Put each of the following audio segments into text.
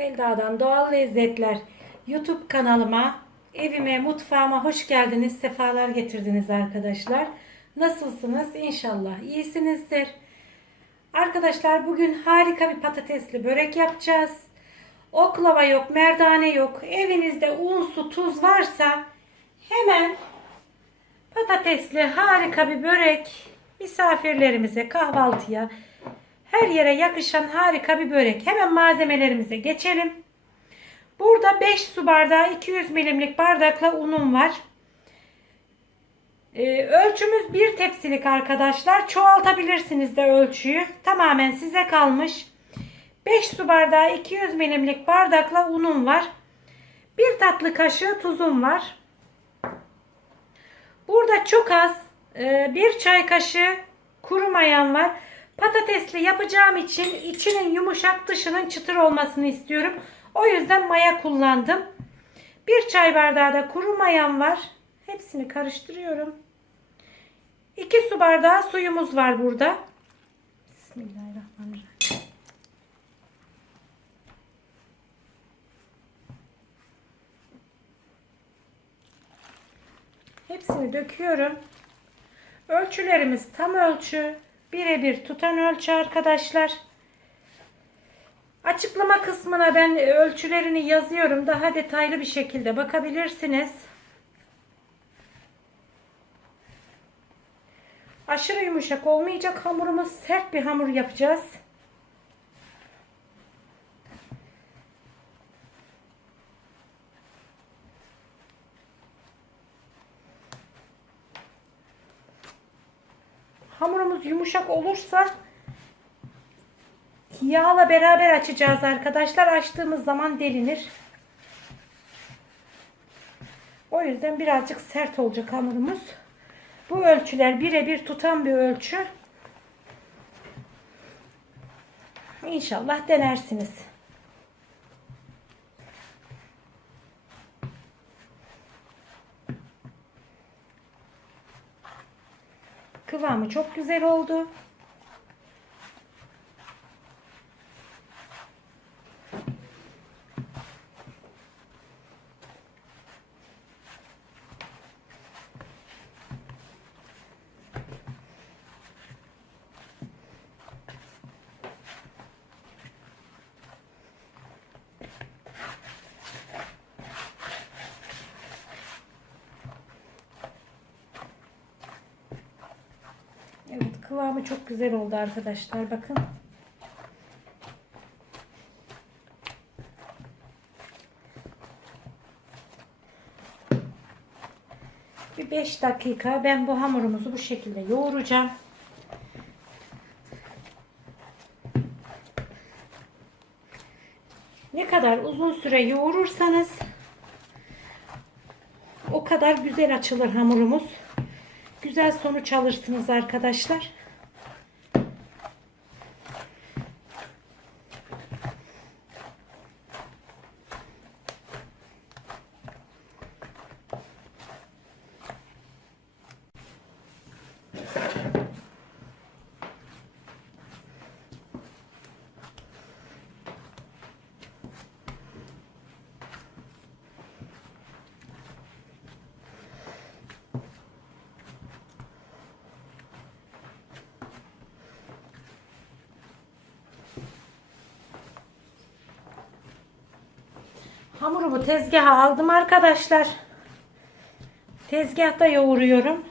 Selda'dan Doğal Lezzetler YouTube kanalıma, evime, mutfağıma hoş geldiniz. Sefalar getirdiniz arkadaşlar. Nasılsınız? İnşallah iyisinizdir. Arkadaşlar bugün harika bir patatesli börek yapacağız. Oklava yok, merdane yok. Evinizde un, su, tuz varsa hemen patatesli harika bir börek misafirlerimize kahvaltıya her yere yakışan harika bir börek. Hemen malzemelerimize geçelim. Burada 5 su bardağı 200 milimlik bardakla unum var. Ee, ölçümüz bir tepsilik arkadaşlar. Çoğaltabilirsiniz de ölçüyü. Tamamen size kalmış. 5 su bardağı 200 milimlik bardakla unum var. Bir tatlı kaşığı tuzum var. Burada çok az e, çay kaşığı kuru mayam var. Patatesli yapacağım için içinin yumuşak dışının çıtır olmasını istiyorum. O yüzden maya kullandım. Bir çay bardağı da kuru mayam var. Hepsini karıştırıyorum. 2 su bardağı suyumuz var burada. Bismillahirrahmanirrahim. Hepsini döküyorum. Ölçülerimiz tam ölçü. Birebir tutan ölçü arkadaşlar. Açıklama kısmına ben ölçülerini yazıyorum. Daha detaylı bir şekilde bakabilirsiniz. Aşırı yumuşak olmayacak hamurumuz. Sert bir hamur yapacağız. Hamurumuz yumuşak olursa yağla beraber açacağız arkadaşlar. Açtığımız zaman delinir. O yüzden birazcık sert olacak hamurumuz. Bu ölçüler birebir tutan bir ölçü. İnşallah denersiniz. Kıvamı çok güzel oldu. Kıvamı çok güzel oldu arkadaşlar bakın. Bir 5 dakika ben bu hamurumuzu bu şekilde yoğuracağım. Ne kadar uzun süre yoğurursanız o kadar güzel açılır hamurumuz. Güzel sonuç alırsınız arkadaşlar. Hamurumu tezgaha aldım arkadaşlar. Tezgahta yoğuruyorum.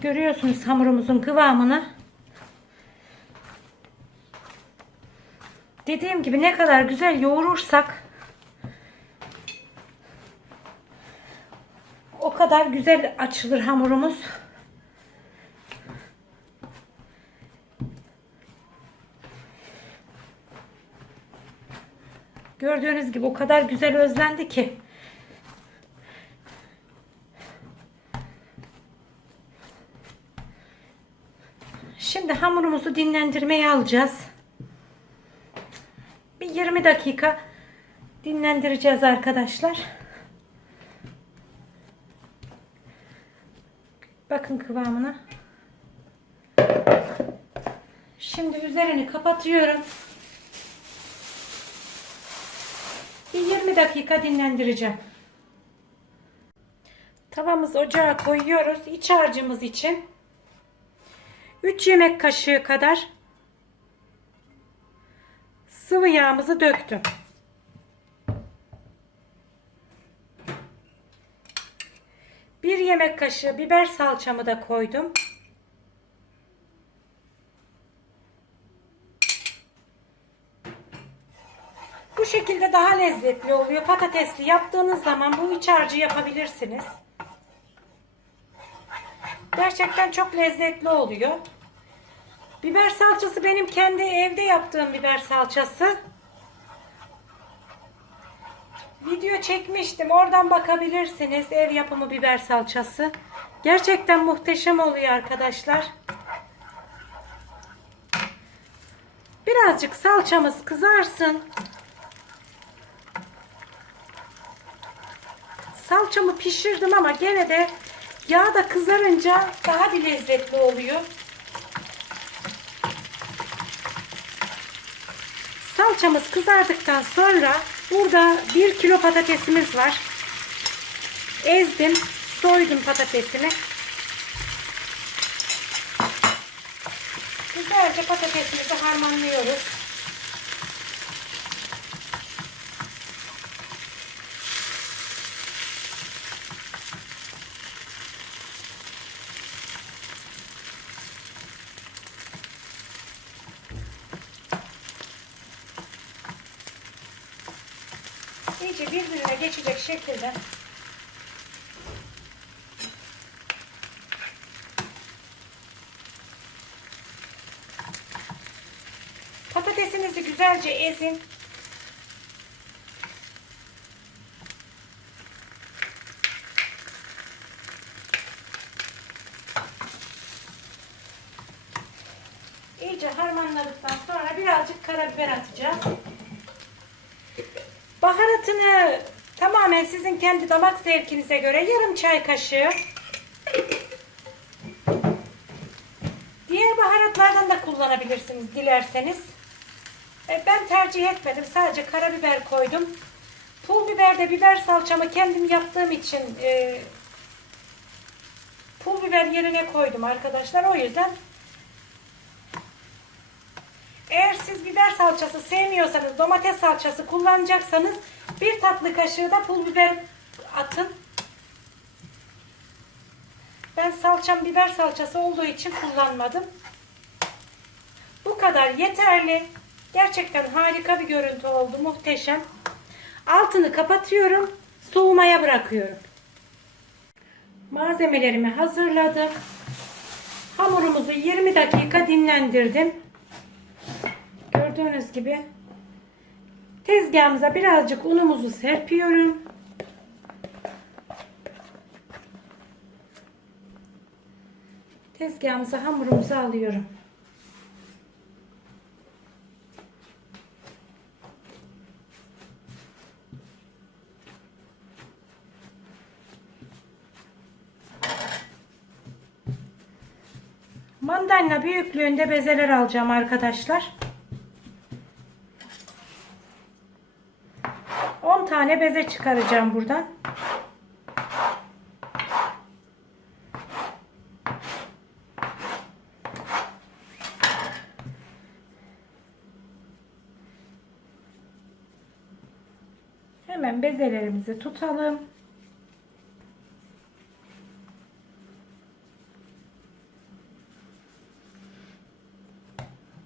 Görüyorsunuz hamurumuzun kıvamını. Dediğim gibi ne kadar güzel yoğurursak o kadar güzel açılır hamurumuz. Gördüğünüz gibi o kadar güzel özlendi ki. Şimdi hamurumuzu dinlendirmeye alacağız. Bir 20 dakika dinlendireceğiz arkadaşlar. Bakın kıvamına. Şimdi üzerini kapatıyorum. Bir 20 dakika dinlendireceğim. Tavamız ocağa koyuyoruz. İç harcımız için 3 yemek kaşığı kadar sıvı yağımızı döktüm. Bir yemek kaşığı biber salçamı da koydum. Daha lezzetli oluyor. Patatesli yaptığınız zaman bu iç harcı yapabilirsiniz. Gerçekten çok lezzetli oluyor. Biber salçası benim kendi evde yaptığım biber salçası. Video çekmiştim. Oradan bakabilirsiniz. Ev yapımı biber salçası. Gerçekten muhteşem oluyor arkadaşlar. Birazcık salçamız kızarsın. Salçamı pişirdim ama gene de yağ da kızarınca daha bir lezzetli oluyor. Salçamız kızardıktan sonra burada 1 kilo patatesimiz var. Ezdim, soydum patatesini. Güzelce patatesimizi harmanlıyoruz. Şekilde patatesinizi güzelce ezin. İyice harmanladıktan sonra birazcık karabiber atacağız. Baharatını tamamen sizin kendi damak zevkinize göre yarım çay kaşığı. Diğer baharatlardan da kullanabilirsiniz dilerseniz. E, Ben tercih etmedim. Sadece karabiber koydum. Pul biber de biber salçamı kendim yaptığım için e, pul biber yerine koydum arkadaşlar. O yüzden eğer siz biber salçası sevmiyorsanız domates salçası kullanacaksanız bir tatlı kaşığı da pul biber atın. Ben salçam biber salçası olduğu için kullanmadım. Bu kadar yeterli. Gerçekten harika bir görüntü oldu. Muhteşem. Altını kapatıyorum. Soğumaya bırakıyorum. Malzemelerimi hazırladım. Hamurumuzu 20 dakika dinlendirdim. Gördüğünüz gibi tezgahımıza birazcık unumuzu serpiyorum. Tezgahımıza hamurumuzu alıyorum. Mandalina büyüklüğünde bezeler alacağım arkadaşlar. 10 tane beze çıkaracağım buradan. Hemen bezelerimizi tutalım.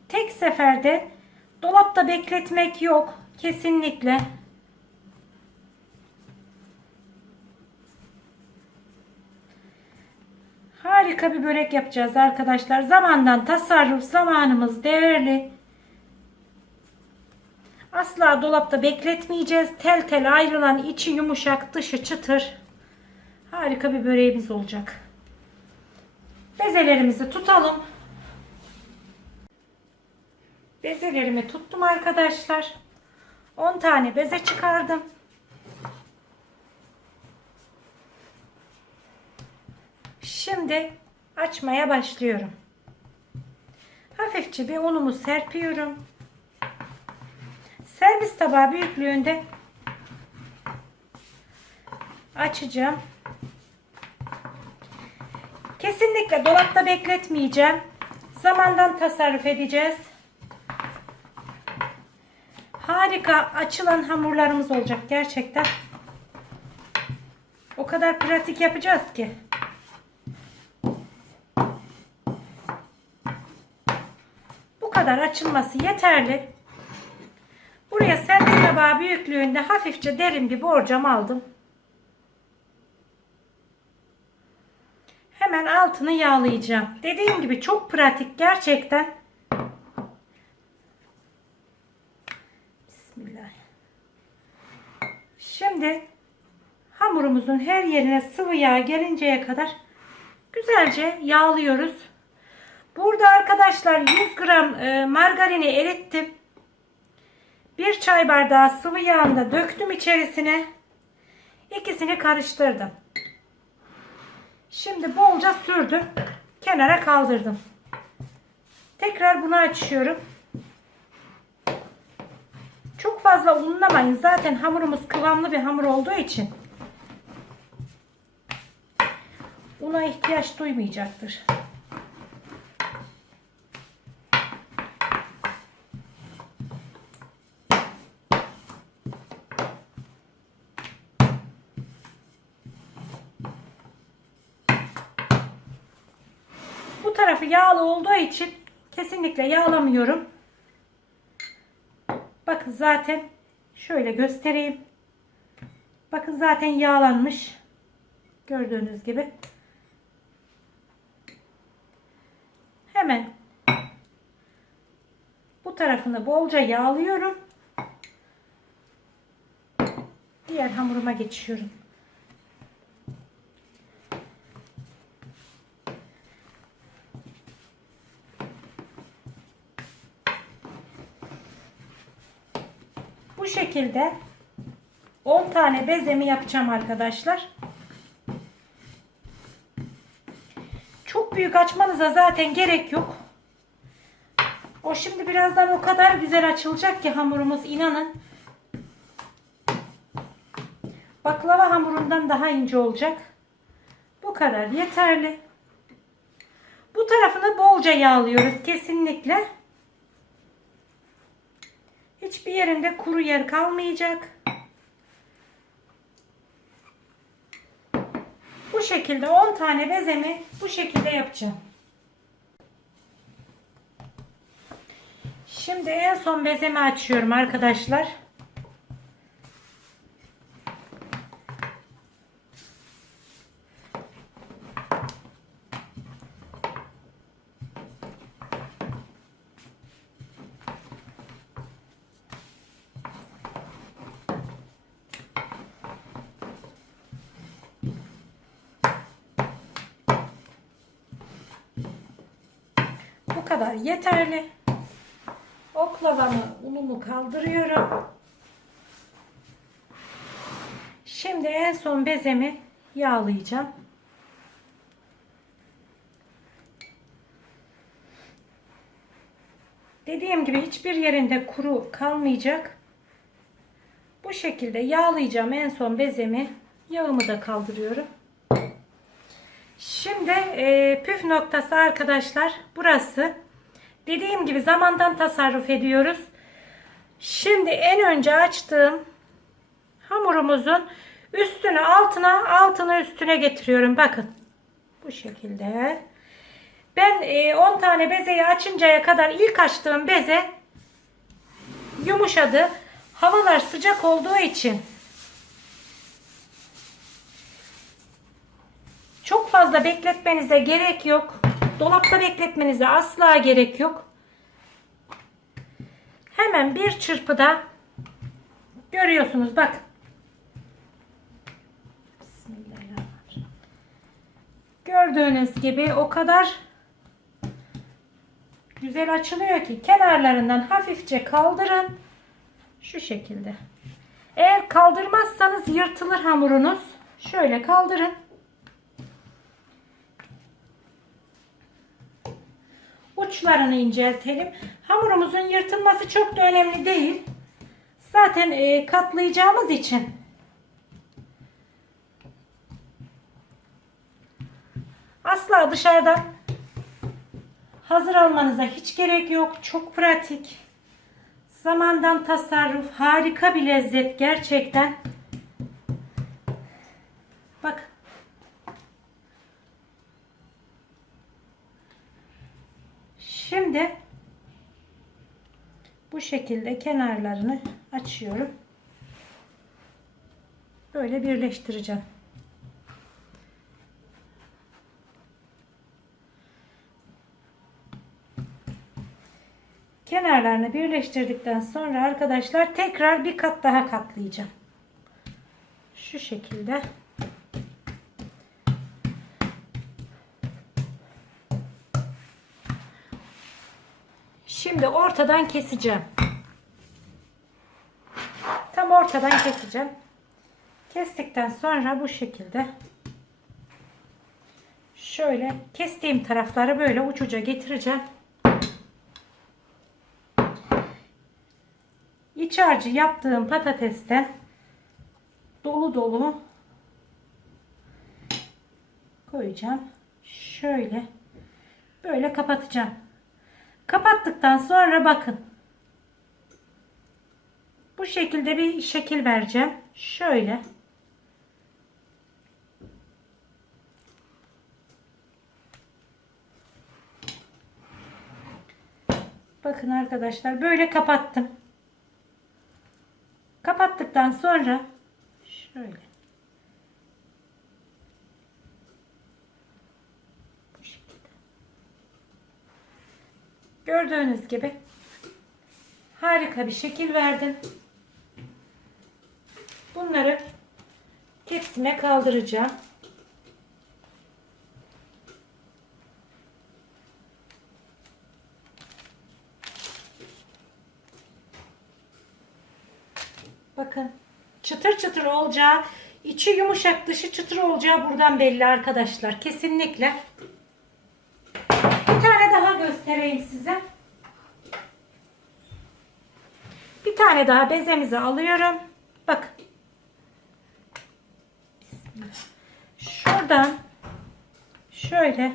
Tek seferde dolapta bekletmek yok. Kesinlikle. Harika bir börek yapacağız arkadaşlar. Zamandan tasarruf, zamanımız değerli. Asla dolapta bekletmeyeceğiz. Tel tel ayrılan içi yumuşak, dışı çıtır. Harika bir böreğimiz olacak. Bezelerimizi tutalım. Bezelerimi tuttum arkadaşlar. 10 tane beze çıkardım. Şimdi açmaya başlıyorum. Hafifçe bir unumu serpiyorum. Servis tabağı büyüklüğünde açacağım. Kesinlikle dolapta bekletmeyeceğim. Zamandan tasarruf edeceğiz. Harika açılan hamurlarımız olacak gerçekten. O kadar pratik yapacağız ki. Bu kadar açılması yeterli. Buraya servis tabağı büyüklüğünde hafifçe derin bir borcam aldım. Hemen altını yağlayacağım. Dediğim gibi çok pratik gerçekten. Bismillah. Şimdi hamurumuzun her yerine sıvı yağ gelinceye kadar güzelce yağlıyoruz. Burada arkadaşlar 100 gram e, margarini erittim. Bir çay bardağı sıvı yağını döktüm içerisine. İkisini karıştırdım. Şimdi bolca sürdüm. Kenara kaldırdım. Tekrar bunu açıyorum. Çok fazla unlamayın. Zaten hamurumuz kıvamlı bir hamur olduğu için una ihtiyaç duymayacaktır. Bu tarafı yağlı olduğu için kesinlikle yağlamıyorum. Bakın zaten şöyle göstereyim. Bakın zaten yağlanmış. Gördüğünüz gibi. Hemen bu tarafını bolca yağlıyorum. Diğer hamuruma geçiyorum. Bu şekilde 10 tane bezemi yapacağım arkadaşlar. Çok büyük açmanıza zaten gerek yok. O şimdi birazdan o kadar güzel açılacak ki hamurumuz inanın. Baklava hamurundan daha ince olacak. Bu kadar yeterli. Bu tarafını bolca yağlıyoruz kesinlikle. Hiçbir yerinde kuru yer kalmayacak. Bu şekilde 10 tane bezemi bu şekilde yapacağım. Şimdi en son bezemi açıyorum arkadaşlar. Kadar yeterli. Oklavamı, unumu kaldırıyorum. Şimdi en son bezemi yağlayacağım. Dediğim gibi hiçbir yerinde kuru kalmayacak. Bu şekilde yağlayacağım en son bezemi. Yağımı da kaldırıyorum. Şimdi e, püf noktası arkadaşlar burası. Dediğim gibi zamandan tasarruf ediyoruz. Şimdi en önce açtığım hamurumuzun üstünü altına altını üstüne getiriyorum. Bakın bu şekilde. Ben e, 10 tane bezeyi açıncaya kadar ilk açtığım beze yumuşadı. Havalar sıcak olduğu için Çok fazla bekletmenize gerek yok. Dolapta bekletmenize asla gerek yok. Hemen bir çırpıda görüyorsunuz bak. Gördüğünüz gibi o kadar güzel açılıyor ki kenarlarından hafifçe kaldırın. Şu şekilde. Eğer kaldırmazsanız yırtılır hamurunuz. Şöyle kaldırın. Uçlarını inceltelim. Hamurumuzun yırtılması çok da önemli değil. Zaten e, katlayacağımız için. Asla dışarıdan hazır almanıza hiç gerek yok. Çok pratik. Zamandan tasarruf. Harika bir lezzet gerçekten. Bak. Şimdi bu şekilde kenarlarını açıyorum. Böyle birleştireceğim. Kenarlarını birleştirdikten sonra arkadaşlar tekrar bir kat daha katlayacağım. Şu şekilde. Şimdi ortadan keseceğim. Tam ortadan keseceğim. Kestikten sonra bu şekilde şöyle kestiğim tarafları böyle uçuca getireceğim. İç harcı yaptığım patatesten dolu dolu koyacağım. Şöyle böyle kapatacağım. Kapattıktan sonra bakın. Bu şekilde bir şekil vereceğim. Şöyle. Bakın arkadaşlar böyle kapattım. Kapattıktan sonra şöyle. Gördüğünüz gibi harika bir şekil verdim. Bunları tepsime kaldıracağım. Bakın çıtır çıtır olacağı, içi yumuşak dışı çıtır olacağı buradan belli arkadaşlar. Kesinlikle. Tane daha göstereyim size. Bir tane daha bezemizi alıyorum. Bakın. Şuradan şöyle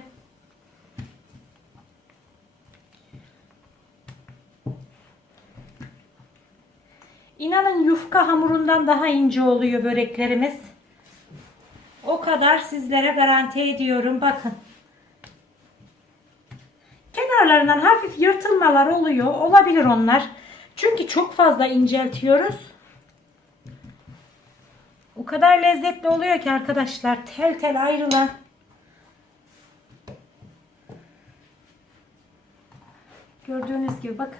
İnanın yufka hamurundan daha ince oluyor böreklerimiz. O kadar sizlere garanti ediyorum. Bakın. Kenarlarından hafif yırtılmalar oluyor. Olabilir onlar. Çünkü çok fazla inceltiyoruz. O kadar lezzetli oluyor ki arkadaşlar. Tel tel ayrılan. Gördüğünüz gibi bakın.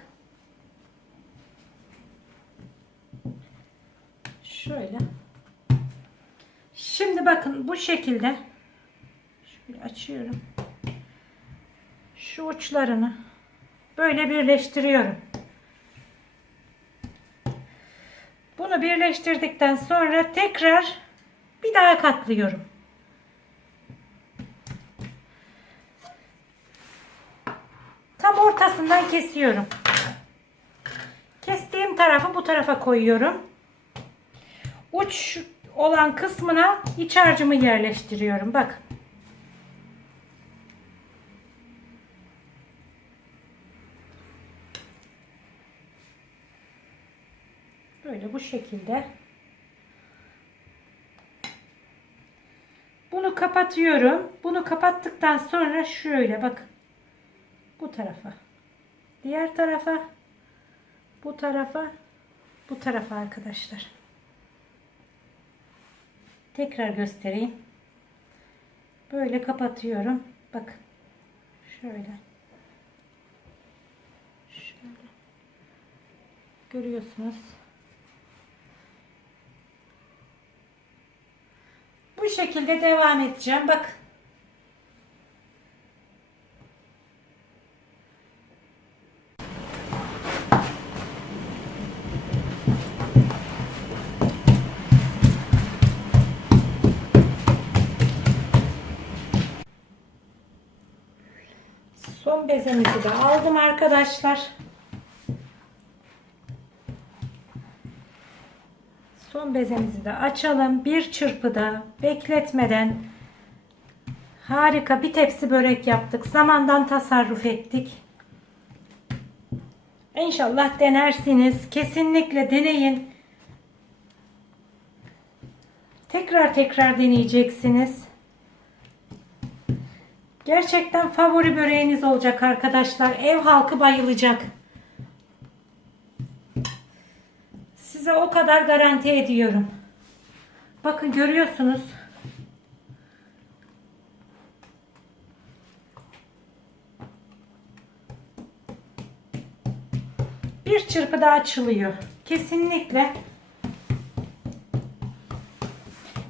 Şöyle. Şimdi bakın bu şekilde şöyle açıyorum. Şu uçlarını böyle birleştiriyorum. Bunu birleştirdikten sonra tekrar bir daha katlıyorum. Tam ortasından kesiyorum. Kestiğim tarafı bu tarafa koyuyorum uç olan kısmına iç harcımı yerleştiriyorum. Bak. Böyle bu şekilde. Bunu kapatıyorum. Bunu kapattıktan sonra şöyle bak. Bu tarafa. Diğer tarafa. Bu tarafa. Bu tarafa arkadaşlar. Tekrar göstereyim. Böyle kapatıyorum. Bakın. Şöyle. Şöyle. Görüyorsunuz. Şekilde devam edeceğim. Bak. Son bezemizi de aldım arkadaşlar. Son bezemizi de açalım. Bir çırpıda bekletmeden harika bir tepsi börek yaptık. Zamandan tasarruf ettik. İnşallah denersiniz. Kesinlikle deneyin. Tekrar tekrar deneyeceksiniz. Gerçekten favori böreğiniz olacak arkadaşlar. Ev halkı bayılacak. Size o kadar garanti ediyorum. Bakın görüyorsunuz. Bir çırpıda açılıyor. Kesinlikle.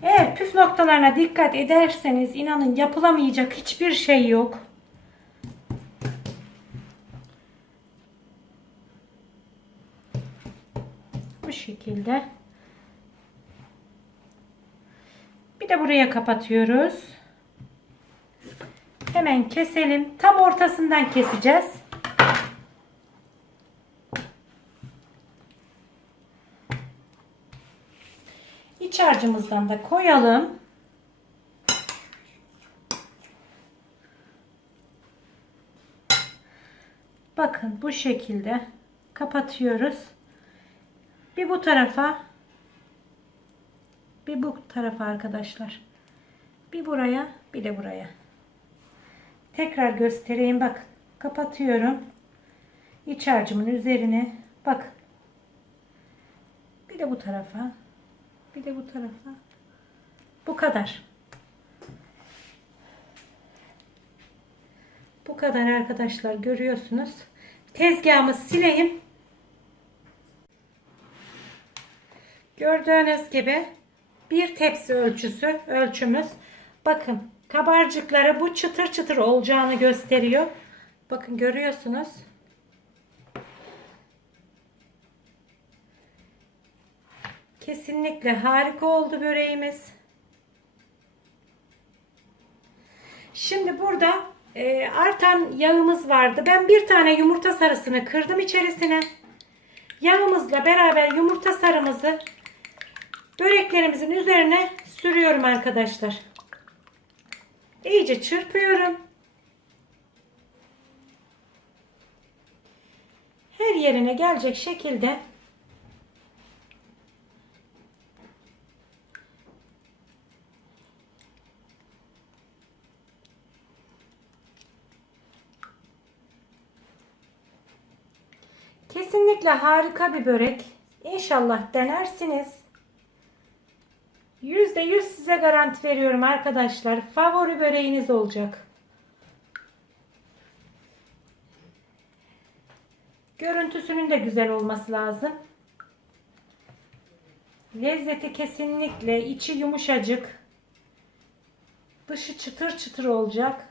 Eğer püf noktalarına dikkat ederseniz inanın yapılamayacak hiçbir şey yok. Bu şekilde. Bir de buraya kapatıyoruz. Hemen keselim. Tam ortasından keseceğiz. İç harcımızdan da koyalım. Bakın bu şekilde kapatıyoruz. Bir bu tarafa bir bu tarafa arkadaşlar. Bir buraya bir de buraya. Tekrar göstereyim bak. Kapatıyorum. İç harcımın üzerine bak. Bir de bu tarafa. Bir de bu tarafa. Bu kadar. Bu kadar arkadaşlar görüyorsunuz. Tezgahımı sileyim. Gördüğünüz gibi bir tepsi ölçüsü ölçümüz. Bakın kabarcıkları bu çıtır çıtır olacağını gösteriyor. Bakın görüyorsunuz. Kesinlikle harika oldu böreğimiz. Şimdi burada e, artan yağımız vardı. Ben bir tane yumurta sarısını kırdım içerisine. Yağımızla beraber yumurta sarımızı böreklerimizin üzerine sürüyorum arkadaşlar. İyice çırpıyorum. Her yerine gelecek şekilde Kesinlikle harika bir börek. İnşallah denersiniz. %100 size garanti veriyorum arkadaşlar. Favori böreğiniz olacak. Görüntüsünün de güzel olması lazım. Lezzeti kesinlikle içi yumuşacık. Dışı çıtır çıtır olacak.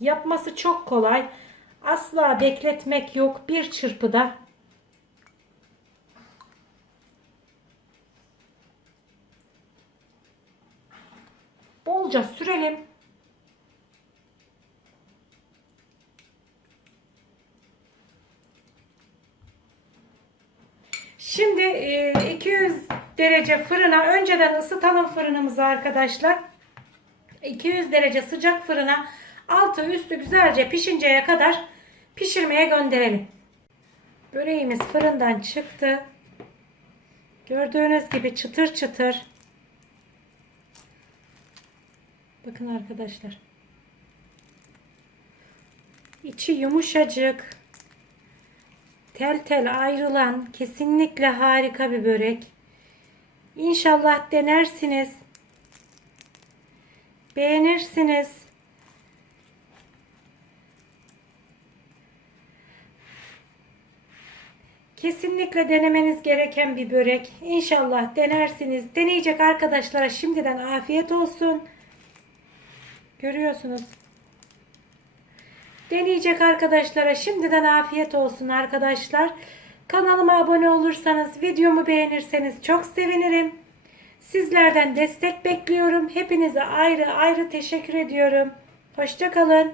Yapması çok kolay. Asla bekletmek yok. Bir çırpıda bolca sürelim. Şimdi e, 200 derece fırına önceden ısıtalım fırınımızı arkadaşlar. 200 derece sıcak fırına altı üstü güzelce pişinceye kadar pişirmeye gönderelim. Böreğimiz fırından çıktı. Gördüğünüz gibi çıtır çıtır. Bakın arkadaşlar. İçi yumuşacık. Tel tel ayrılan kesinlikle harika bir börek. İnşallah denersiniz. Beğenirsiniz. Kesinlikle denemeniz gereken bir börek. İnşallah denersiniz. Deneyecek arkadaşlara şimdiden afiyet olsun. Görüyorsunuz. Deneyecek arkadaşlara şimdiden afiyet olsun arkadaşlar. Kanalıma abone olursanız, videomu beğenirseniz çok sevinirim. Sizlerden destek bekliyorum. Hepinize ayrı ayrı teşekkür ediyorum. Hoşçakalın.